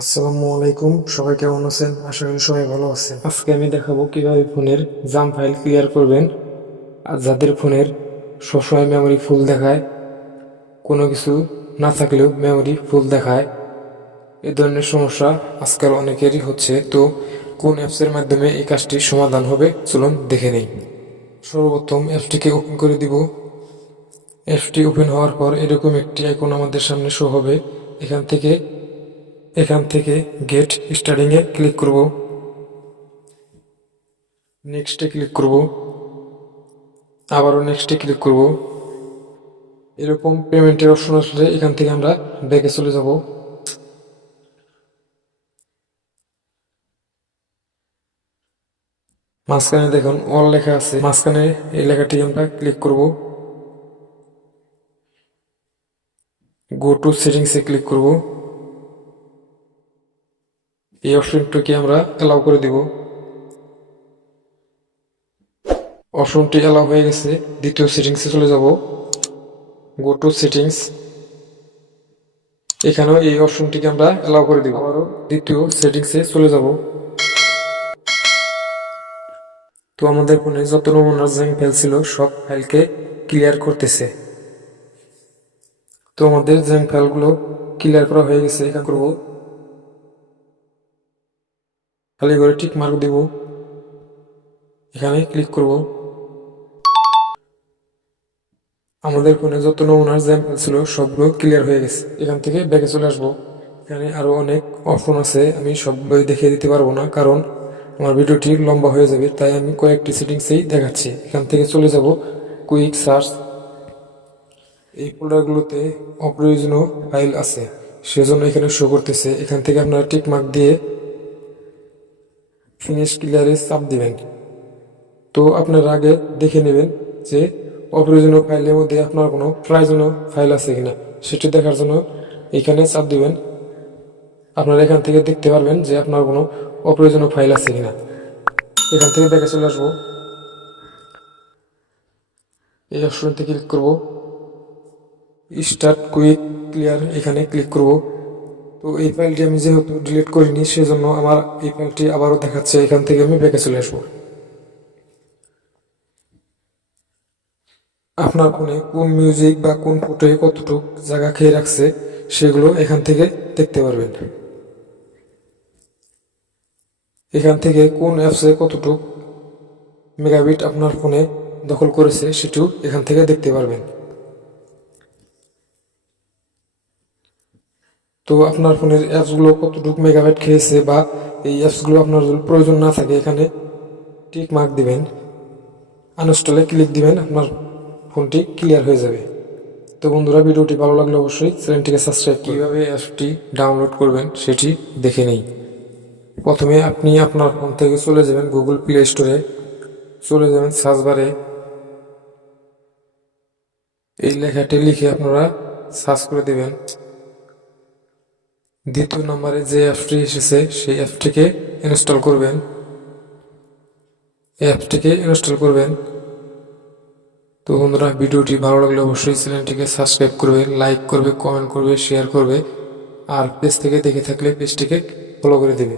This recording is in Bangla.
আসসালামু আলাইকুম, সবাই কেমন আছেন? আশা করি সবাই ভালো আছেন। আজকে আমি দেখাবো কীভাবে ফোনের জাম ফাইল ক্লিয়ার করবেন। আর যাদের ফোনের সবসময় মেমোরি ফুল দেখায়, কোনো কিছু না থাকলেও মেমোরি ফুল দেখায়, এ ধরনের সমস্যা আজকাল অনেকেরই হচ্ছে। তো কোন অ্যাপসের মাধ্যমে এই কাজটির সমাধান হবে? চলুন দেখে নেই। সর্বপ্রথম অ্যাপসটিকে ওপেন করে দিব। অ্যাপসটি ওপেন হওয়ার পর এরকম একটি আইকন আমাদের সামনে শো হবে। এখান থেকে এখান থেকে গেট স্টার্টিংয়ে ক্লিক করব। নেক্সটে ক্লিক করব। আবারও নেক্সটে ক্লিক করব। এরকম পেমেন্টের অপশন আসলে এখান থেকে আমরা ব্যাকে চলে যাব। মাঝখানে দেখুন অল লেখা আছে। মাঝখানে এই লেখাটি আমরা ক্লিক করব। গো টু সেটিংসে ক্লিক করব। এই অপশনটিকে আমরা অ্যালাউ করে দিব। অপশনটি অ্যালাউ হয়ে গেছে, দ্বিতীয় সেটিংসে চলে যাব। গো টু সেটিংস এখানেও এই অপশনটিকে আমরা অ্যালাউ করে দিব। আবারও দ্বিতীয় সেটিংসে চলে যাব। তো আমাদের ফোনে যত নমুনার জ্যাং ফাইল ছিল, সব ফাইলকে ক্লিয়ার করতেছে। তো আমাদের জ্যাং ফাইলগুলো ক্লিয়ার করা হয়ে গেছে। এখানে করব খালি করে টিক মার্ক দিব। এখানে ক্লিক করব। আমাদের ফোনে যত নমুনার জ্যাম্পল ছিল সবগুলো ক্লিয়ার হয়ে গেছে। এখান থেকে ব্যাকে চলে আসব। এখানে আরও অনেক অপশন আছে, আমি সবগুলোই দেখিয়ে দিতে পারব না কারণ আমার ভিডিওটি লম্বা হয়ে যাবে, তাই আমি কয়েকটি সেটিংসেই দেখাচ্ছি। এখান থেকে চলে যাব কুইক সার্চ এই ফোল্ডারগুলোতে অপ্রয়োজনীয় ফাইল আছে, সেজন্য এখানে শো করতেছে। এখান থেকে আপনারা টিক মার্ক দিয়ে ফিনিশ ক্লিয়ারে চাপ দিবেন তো আপনার আগে দেখে নেবেন যে অপ্রয়োজনীয় ফাইলের মধ্যে আপনার কোনো প্রয়োজনীয় ফাইল আছে কিনা। সেটি দেখার জন্য এখানে চাপ দিবেন। আপনারা এখান থেকে দেখতে পারবেন যে আপনার কোনো অপ্রয়োজনীয় ফাইল আছে কিনা। এখান থেকে ব্যাকে চলে আসব। এই অপশনটি ক্লিক করব। স্টার্ট কুইক ক্লিয়ার এখানে ক্লিক করব। তো এই ফাইলটি আমি যেহেতু ডিলিট করিনি, সেজন্য আমার এই ফাইলটি আবারও দেখাচ্ছে, এখান থেকে আমি ব্যাকে চলে আসব। আপনার ফোনে কোন মিউজিক বা কোন ফটোয় কতটুক জায়গা খেয়ে রাখছে, সেগুলো এখান থেকে দেখতে পারবেন। এখান থেকে কোন অ্যাপসে কতটুক মেগাবিট আপনার ফোনে দখল করেছে, সেটিও এখান থেকে দেখতে পারবেন। তো আপনার ফোনের অ্যাপসগুলো কতটুকু মেগাবাইট খেয়েছে বা এই অ্যাপসগুলো আপনার প্রয়োজন না থাকে, এখানে টিক মার্ক দিবেন আনস্টলে ক্লিক দিবেন, আপনার ফোনটি ক্লিয়ার হয়ে যাবে। তো বন্ধুরা, ভিডিওটি ভালো লাগলে অবশ্যই চ্যানেলটিকে সাবস্ক্রাইব কীভাবে অ্যাপসটি ডাউনলোড করবেন সেটি দেখে নেই। প্রথমে আপনি আপনার ফোন থেকে চলে যাবেন গুগল প্লে স্টোরে চলে যাবেন সার্চ বারে এই লেখাটি লিখে আপনারা সার্চ করে দেবেন। দ্বিতীয় নম্বরে যে অ্যাপটি এসেছে, সেই অ্যাপটিকে ইনস্টল করবেন। এই অ্যাপটিকে ইনস্টল করবেন। তো বন্ধুরা, ভিডিওটি ভালো লাগলে অবশ্যই চ্যানেলটিকে সাবস্ক্রাইব করবে, লাইক করবে, কমেন্ট করবে, শেয়ার করবে, আর পেজ থেকে দেখে থাকলে পেজটিকে ফলো করে দেবে।